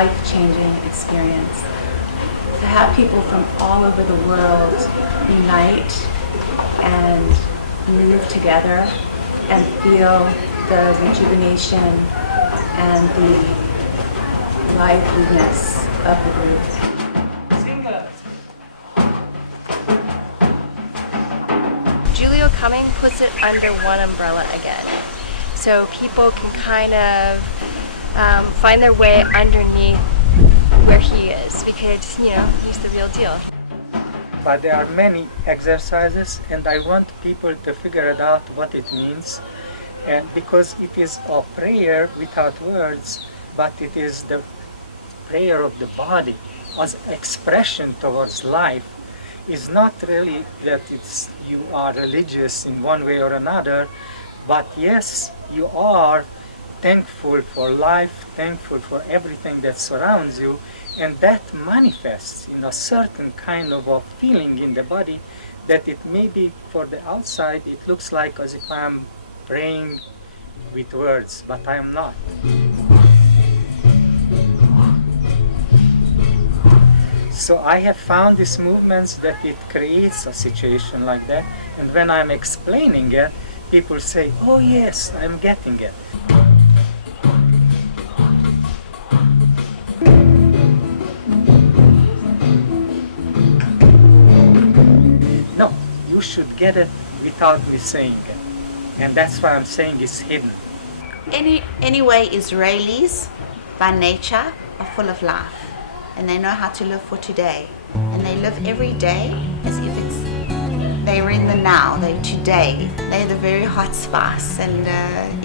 life-changing experience. To have people from all over the world unite and move together and feel the rejuvenation and the liveliness of the group. Juliu coming puts it under one umbrella again. So people can kind of find their way underneath where he is, because, he's the real deal. But there are many exercises, and I want people to figure it out what it means. And because it is a prayer without words, but it is the prayer of the body as expression towards life. Is not really that you are religious in one way or another, but yes, you are thankful for life, thankful for everything that surrounds you, and that manifests in a certain kind of a feeling in the body that it may be for the outside, it looks like as if I am praying with words, but I am not. So I have found these movements that it creates a situation like that, and when I'm explaining it, people say, oh yes, I'm getting it. No, you should get it without me saying it. And that's why I'm saying it's hidden. Anyway, Israelis by nature are full of life, and they know how to live for today, and they live every day as if they're in the now, they're today, they're the very hot spice, and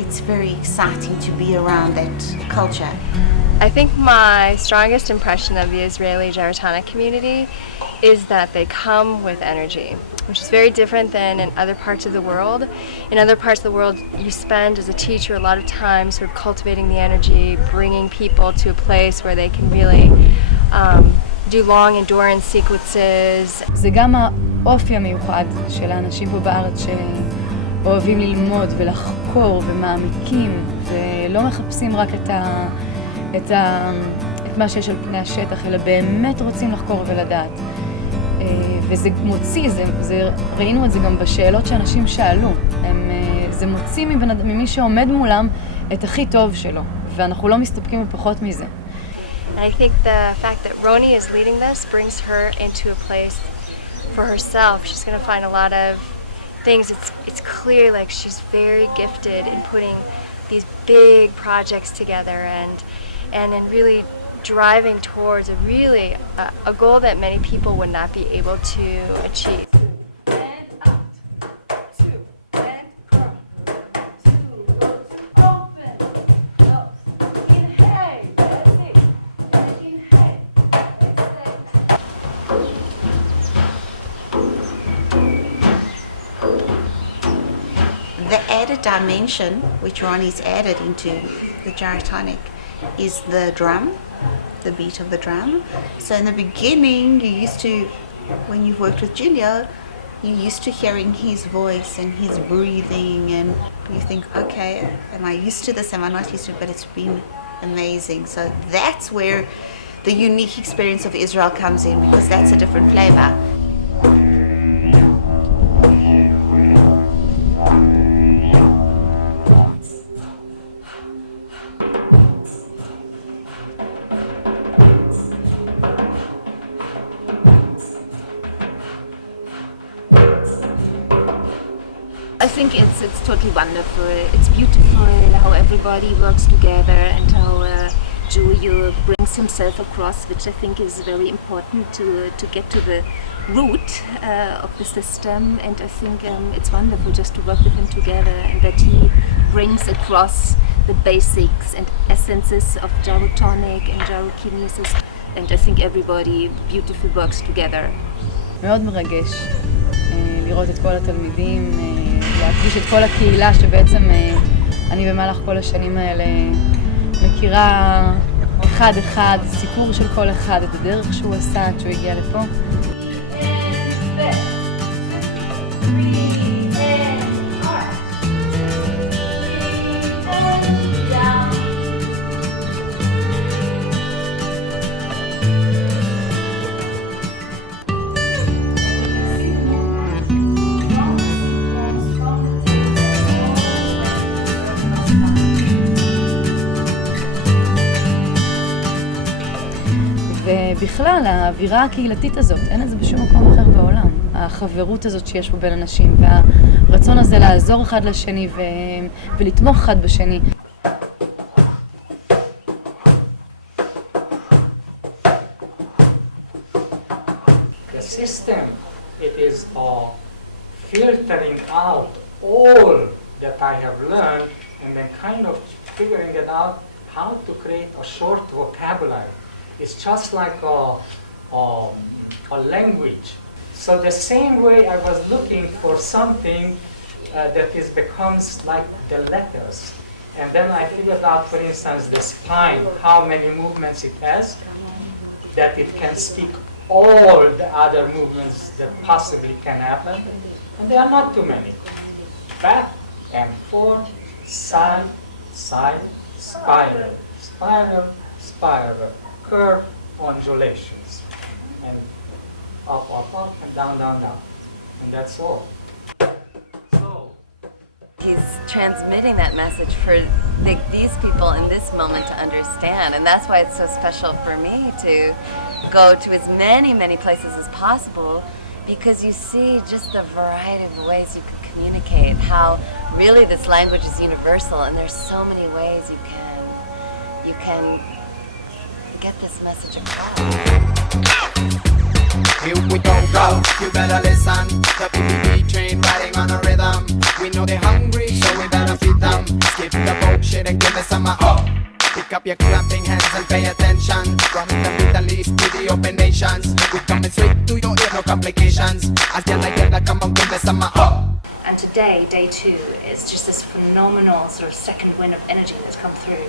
it's very exciting to be around that culture. I think my strongest impression of the Israeli gyrotonic community is that they come with energy, which is very different than in other parts of the world. In other parts of the world, you spend as a teacher a lot of time sort of cultivating the energy, bringing people to a place where they can really do long endurance sequences. זה גם האופי המיוחד של האנשים פה בארץ שאוהבים ללמוד ולחקור ומעמיקים ולא מחפשים רק את מה שיש על פני השטח, אלא באמת רוצים לחקור ולדעת. וזה מוציא, ראינו את זה גם בשאלות שאנשים שאלו. זה מוציא ממי שעומד מולם את הכי טוב שלו, ואנחנו לא מסתפקים בפחות מזה. I think the fact that Roni is leading this brings her into a place for herself. She's going to find a lot of things. It's clear like she's very gifted in putting these big projects together and in really driving towards a goal that many people would not be able to achieve. The added dimension, which Ronnie's added into the gyrotonic, is the drum, the beat of the drum. So in the beginning, when you've worked with Juliu, you're used to hearing his voice and his breathing, and you think, okay, am I used to this, am I not used to it? But it's been amazing. So that's where the unique experience of Israel comes in, because that's a different flavor. I think it's totally wonderful. It's beautiful how everybody works together and how Juliu brings himself across, which I think is very important to get to the root of the system. And I think it's wonderful just to work with him together, and that he brings across the basics and essences of gyrotonic and gyrokinesis. And I think everybody beautifully works together. מאוד מרגש לראות את כל התלמידים, להפגיש את כל הקהילה שבעצם אני במהלך כל השנים האלה מכירה אחד, סיפור של כל אחד, את הדרך שהוא עשה עד שהוא הגיע לפה. ובכלל, האווירה הקהילתית הזאת, אין את זה בשום מקום אחר בעולם. החברות הזאת שיש פה בין אנשים, והרצון הזה לעזור אחד לשני ולתמוך אחד בשני. The system, it is filtering out all that I have learned and then kind of figuring it out how to create a short vocabulary. It's just like a language. So the same way I was looking for something that becomes like the letters. And then I figured out, for instance, the spine, how many movements it has, that it can speak all the other movements that possibly can happen. And there are not too many. Back and forth, side, side, spiral, spiral, spiral, curve, undulations. And up, up, up, and down, down, down. And that's all. He's transmitting that message for these people in this moment to understand. And that's why it's so special for me to go to as many places as possible, because you see just the variety of ways you can communicate, how really this language is universal, and there's so many ways you can get this message across. Here we go, you better listen. The PPP train riding on a rhythm. We know they're hungry, so we better feed them. Skip the bullshit and give me some Pick up your clapping hands and pay attention. From the Middle East to the open nations, we coming straight to your ear, no complications. As yalla come on, give me some And today, day 2, is just this phenomenal sort of second wind of energy that's come through.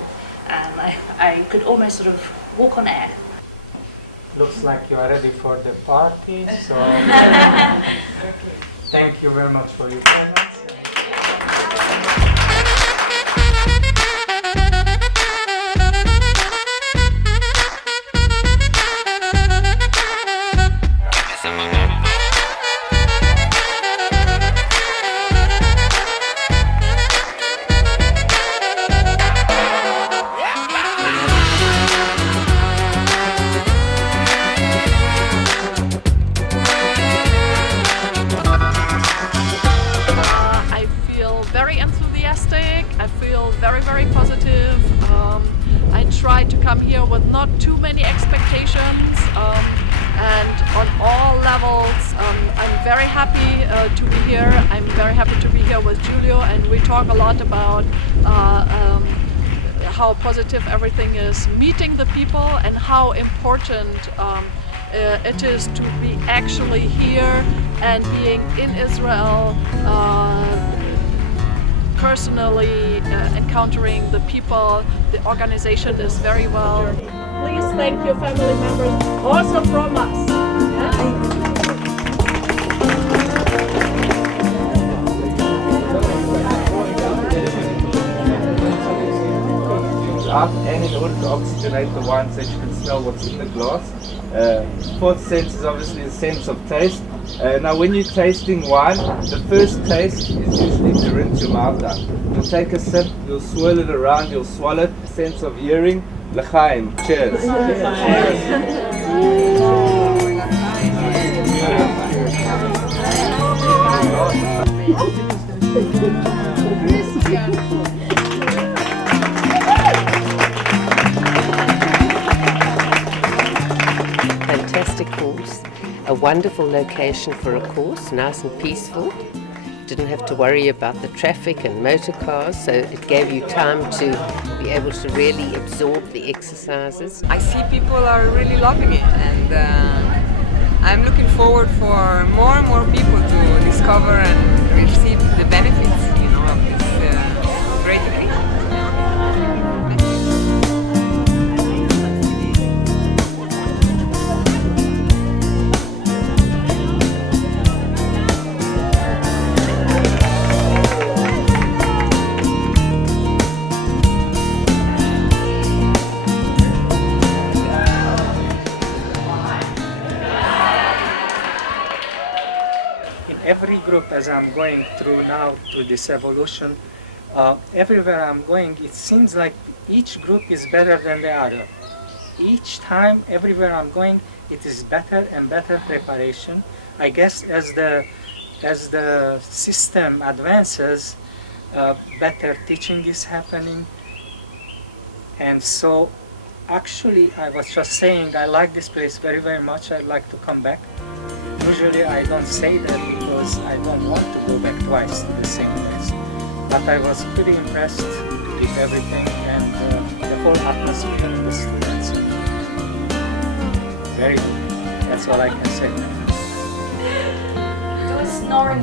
And I could almost sort of walk on air. Looks like you are ready for the party, so thank you very much for your presence. Very positive. I try to come here with not too many expectations, and on all levels. I'm very happy to be here. I'm very happy to be here with Juliu, and we talk a lot about how positive everything is, meeting the people, and how important it is to be actually here and being in Israel, personally encountering the people. The organization is very well. Please thank your family members also from us. Up and in order to oxygenate the wine so you can smell what's in the glass. Fourth sense is obviously the sense of taste. Now when you're tasting wine, the first taste is usually to rinse your mouth out. You'll take a sip, you'll swirl it around, you'll swallow it. Sense of hearing, l'chaim, cheers. Fantastic course, a wonderful location for a course, nice and peaceful. Didn't have to worry about the traffic and motor cars, so it gave you time to be able to really absorb the exercises. I see people are really loving it, and I'm looking forward for more and more people to discover and receive the benefits, of this great event. Every group, as I'm going through now through this evolution, everywhere I'm going, it seems like each group is better than the other. Each time, everywhere I'm going, it is better and better preparation. I guess as the system advances, better teaching is happening. And so actually I was just saying I like this place very, very much. I'd like to come back. Usually I don't say that because I don't want to go back twice to the same place. But I was pretty impressed with everything and the whole atmosphere of the students. Very good. That's all I can say. Do a snoring.